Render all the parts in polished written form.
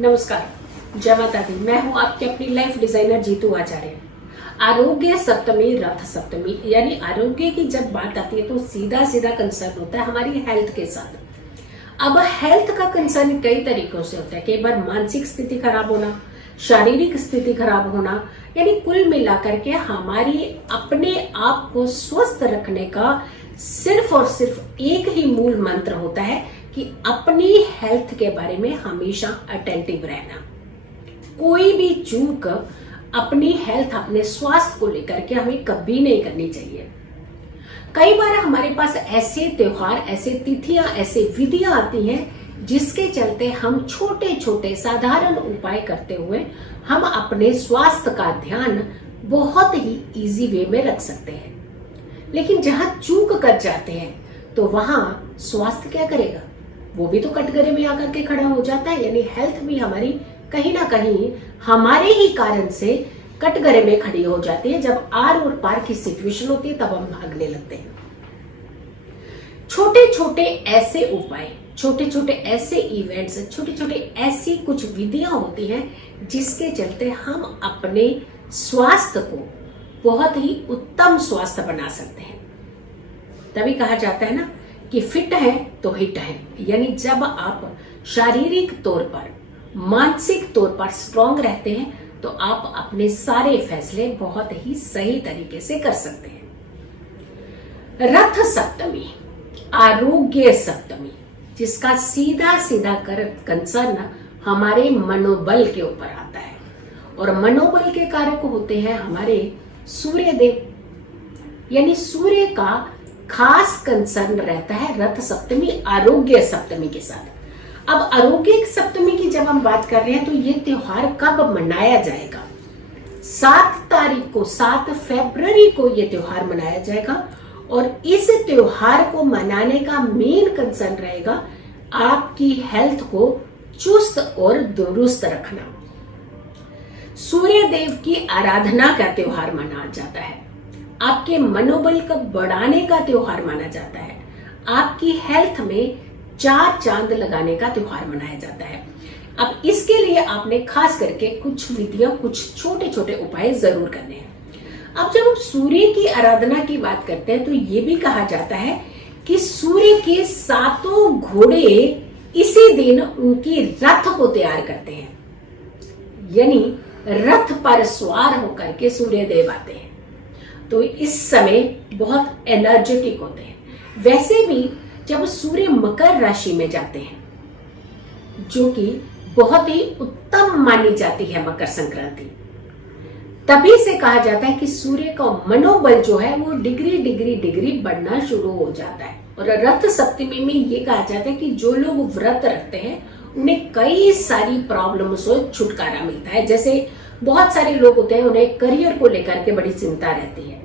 नमस्कार, जय माता दी। मैं हूं आपकी अपनी लाइफ डिजाइनर जीतू आचार्य। आरोग्य सप्तमी, रथ सप्तमी, यानी आरोग्य की जब बात आती है तो सीधा सीधा कंसर्न होता है हमारी हेल्थ के साथ। अब हेल्थ का कंसर्न कई तरीकों से होता है। कई बार मानसिक स्थिति खराब होना, शारीरिक स्थिति खराब होना, यानी कुल मिलाकर के हमारी अपने आप को स्वस्थ रखने का सिर्फ और सिर्फ एक ही मूल मंत्र होता है कि अपनी हेल्थ के बारे में हमेशा अटेंटिव रहना। कोई भी चूक अपनी हेल्थ, अपने स्वास्थ्य को लेकर के हमें कभी नहीं करनी चाहिए। कई बार हमारे पास ऐसे त्योहार, ऐसे तिथियां, ऐसे विधियां आती हैं जिसके चलते हम छोटे छोटे साधारण उपाय करते हुए हम अपने स्वास्थ्य का ध्यान बहुत ही इजी वे में रख सकते हैं। लेकिन जहां चूक कर जाते हैं तो वहां स्वास्थ्य क्या करेगा? वो भी तो कटघरे में आकर के खड़ा हो जाता है। यानी हेल्थ भी हमारी कहीं ना कहीं हमारे ही कारण से कटघरे में खड़ी हो जाती है। जब आर और पार की सिचुएशन होती है तब हम भागने लगते हैं। छोटे छोटे ऐसे उपाय, छोटे छोटे ऐसे इवेंट्स, छोटे छोटे ऐसी कुछ विधियां होती हैं जिसके चलते हम अपने स्वास्थ्य को बहुत ही उत्तम स्वास्थ्य बना सकते हैं। तभी कहा जाता है ना कि फिट है तो हिट है। यानी जब आप शारीरिक तौर पर, मानसिक तौर पर स्ट्रांग रहते हैं तो आप अपने सारे फैसले बहुत ही सही तरीके से कर सकते हैं। रथ सप्तमी, आरोग्य सप्तमी, जिसका सीधा सीधा कंसर्न हमारे मनोबल के ऊपर आता है। और मनोबल के कारक होते हैं हमारे सूर्य देव। यानी सूर्य का खास कंसर्न रहता है रथ सप्तमी, आरोग्य सप्तमी के साथ। अब आरोग्य सप्तमी की जब हम बात कर रहे हैं तो ये त्योहार कब मनाया जाएगा? 7 तारीख को, 7 फरवरी को ये त्योहार मनाया जाएगा। और इस त्योहार को मनाने का मेन कंसर्न रहेगा आपकी हेल्थ को चुस्त और दुरुस्त रखना। सूर्य देव की आराधना का त्योहार माना जाता है। आपके मनोबल को बढ़ाने का त्योहार माना जाता है। आपकी हेल्थ में 4 चांद लगाने का त्योहार मनाया जाता है। अब इसके लिए आपने खास करके कुछ विधियां, कुछ छोटे छोटे उपाय जरूर करने हैं। अब जब हम सूर्य की आराधना की बात करते हैं तो ये भी कहा जाता है कि सूर्य के 7 घोड़े इसी दिन उनकी रथ को तैयार करते हैं। यानी रथ पर सवार होकर के सूर्य देव आते हैं तो इस समय बहुत एनर्जेटिक होते हैं। वैसे भी जब सूर्य मकर राशि में जाते हैं, जो कि बहुत ही उत्तम मानी जाती है मकर संक्रांति, तभी से कहा जाता है कि सूर्य का मनोबल जो है वो डिग्री बढ़ना शुरू हो जाता है। और रथ सप्तमी में ये कहा जाता है कि जो लोग व्रत रखते हैं उन्हें कई सारी प्रॉब्लम से छुटकारा मिलता है। जैसे बहुत सारे लोग होते हैं, उन्हें करियर को लेकर के बड़ी चिंता रहती है,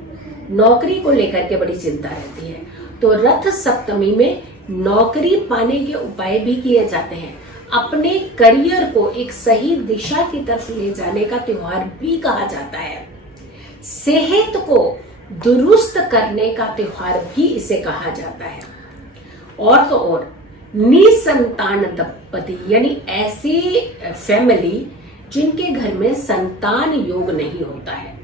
नौकरी को लेकर के बड़ी चिंता रहती है, तो रथ सप्तमी में नौकरी पाने के उपाय भी किए जाते हैं। अपने करियर को एक सही दिशा की तरफ ले जाने का त्योहार भी कहा जाता है। सेहत को दुरुस्त करने का त्योहार भी इसे कहा जाता है। और तो और निसंतान दंपति, यानी ऐसी फैमिली जिनके घर में संतान योग नहीं होता है,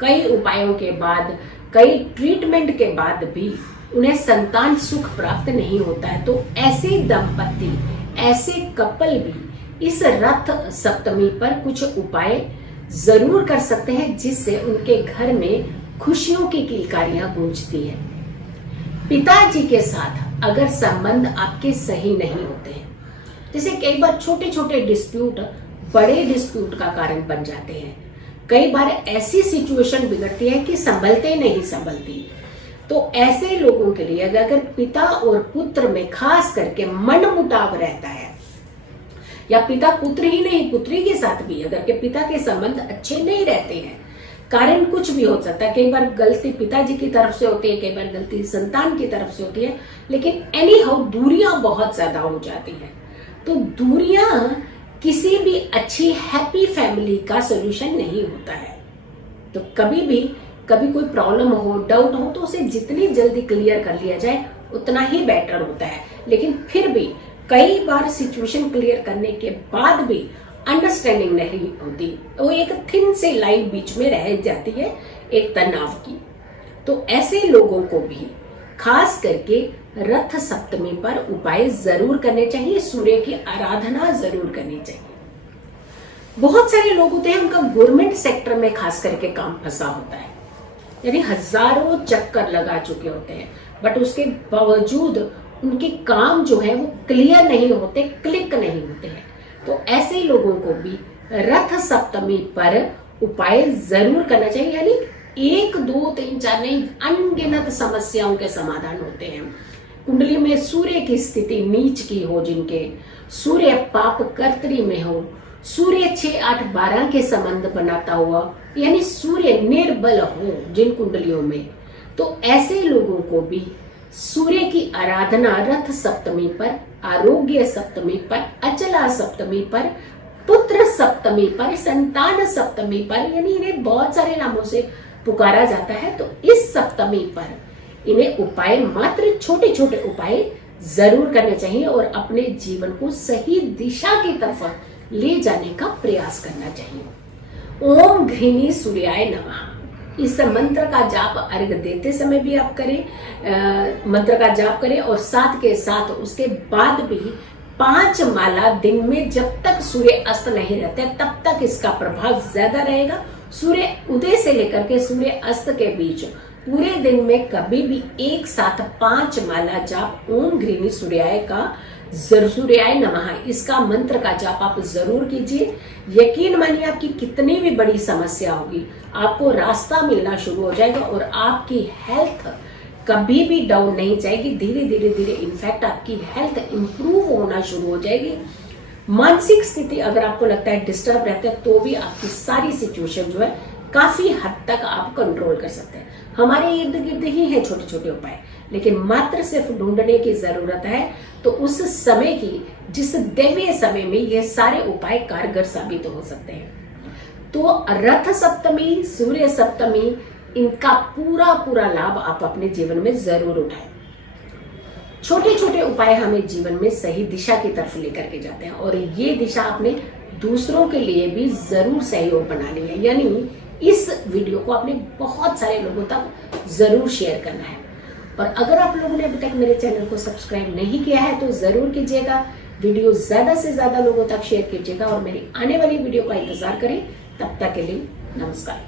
कई उपायों के बाद, कई ट्रीटमेंट के बाद भी उन्हें संतान सुख प्राप्त नहीं होता है, तो ऐसे दंपति, ऐसे कपल भी इस रथ सप्तमी पर कुछ उपाय जरूर कर सकते हैं जिससे उनके घर में खुशियों की किलकारियां गूंजती है। पिताजी के साथ अगर संबंध आपके सही नहीं होते हैं, जैसे कई बार छोटे छोटे डिस्प्यूट बड़े डिस्प्यूट का कारण बन जाते हैं। कई बार ऐसी सिचुएशन बिगड़ती है कि संभलते नहीं संभलती। तो ऐसे लोगों के लिए अगर पिता और पुत्र में खास करके मनमुटाव रहता है, या पिता पुत्र ही नहीं, पुत्री के साथ भी अगर के पिता के संबंध अच्छे नहीं रहते हैं, कारण कुछ भी हो सकता है। कई बार गलती पिताजी की तरफ से होती है, कई बार गलती संतान की तरफ से होती है, लेकिन एनी हाउ दूरियां बहुत ज्यादा हो जाती है। तो दूरियां किसी भी अच्छी हैप्पी फैमिली का सोल्यूशन नहीं होता है। तो कभी कोई प्रॉब्लम हो, डाउट हो, तो उसे जितनी जल्दी क्लियर कर लिया जाए उतना ही बेटर होता है। लेकिन फिर भी कई बार सिचुएशन क्लियर करने के बाद भी अंडरस्टैंडिंग नहीं होती, वो एक थिन से लाइन बीच में रह जाती है एक तनाव की। तो ऐसे लोगों को भी खास करके रथ सप्तमी पर उपाय जरूर करने चाहिए, सूर्य की आराधना जरूर करनी चाहिए। बहुत सारे लोग होते हैं उनका गवर्नमेंट सेक्टर में खास करके काम फंसा होता है, यानी हजारों चक्कर लगा चुके होते हैं, बट उसके बावजूद उनके काम जो है वो क्लियर नहीं होते, क्लिक नहीं होते हैं। तो ऐसे लोगों को भी रथ सप्तमी पर उपाय जरूर करना चाहिए, यानी 1 2 3 4 नहीं, अनगिनत समस्याओं के समाधान होते हैं। कुंडली में सूर्य की स्थिति नीच की हो, जिनके सूर्य पाप कर्तरी में हो, सूर्य 6 8 12 के संबंध बनाता हुआ, यानी सूर्य निर्बल हो जिन कुंडलियों में, तो ऐसे लोगों को भी सूर्य की आराधना रथ सप्तमी पर, आरोग्य सप्तमी पर, अचला सप्तमी पर, पुत्र सप्तमी पर, संतान सप्तमी पर, यानी इन्हें बहुत सारे नामों से पुकारा जाता है। तो इस सप्तमी पर इन्हें उपाय, मात्र छोटे छोटे उपाय जरूर करने चाहिए और अपने जीवन को सही दिशा की तरफ ले जाने का प्रयास करना चाहिए। ओम घृणी सूर्याय नमः, इस मंत्र का जाप अर्घ देते समय भी आप करें, मंत्र का जाप करें, और साथ के साथ उसके बाद भी 5 माला दिन में जब तक सूर्य अस्त नहीं रहते तब तक इसका प्रभाव ज्यादा रहेगा। सूर्य उदय से लेकर के सूर्य अस्त के बीच पूरे दिन में कभी भी एक साथ 5 माला जाप ओम घृणी सूर्याय का, सूर्याय नमः, इसका मंत्र का जाप आप जरूर कीजिए। यकीन मानिए आपकी कितनी भी बड़ी समस्या होगी, आपको रास्ता मिलना शुरू हो जाएगा और आपकी हेल्थ कभी भी डाउन नहीं जाएगी। धीरे धीरे धीरे इनफैक्ट आपकी हेल्थ इंप्रूव होना शुरू हो जाएगी। मानसिक स्थिति अगर आपको लगता है डिस्टर्ब रहता है तो भी आपकी सारी सिचुएशन जो है काफी हद तक आप कंट्रोल कर सकते हैं। हमारे इर्द गिर्द ही है छोटे छोटे उपाय, लेकिन मात्र सिर्फ ढूंढने की जरूरत है। तो उस समय की, जिस दैवीय समय में ये सारे उपाय कारगर साबित हो सकते हैं। तो रथ सप्तमी, सूर्य सप्तमी, इनका पूरा पूरा लाभ आप अपने जीवन में जरूर उठाएं। छोटे छोटे उपाय हमें जीवन में सही दिशा की तरफ लेकर के जाते हैं, और ये दिशा आपने दूसरों के लिए भी जरूर सहयोग बनानी है, यानी इस वीडियो को आपने बहुत सारे लोगों तक जरूर शेयर करना है। और अगर आप लोगों ने अभी तक मेरे चैनल को सब्सक्राइब नहीं किया है तो जरूर कीजिएगा, वीडियो ज्यादा से ज्यादा लोगों तक शेयर कीजिएगा और मेरी आने वाली वीडियो का इंतजार करें। तब तक के लिए नमस्कार।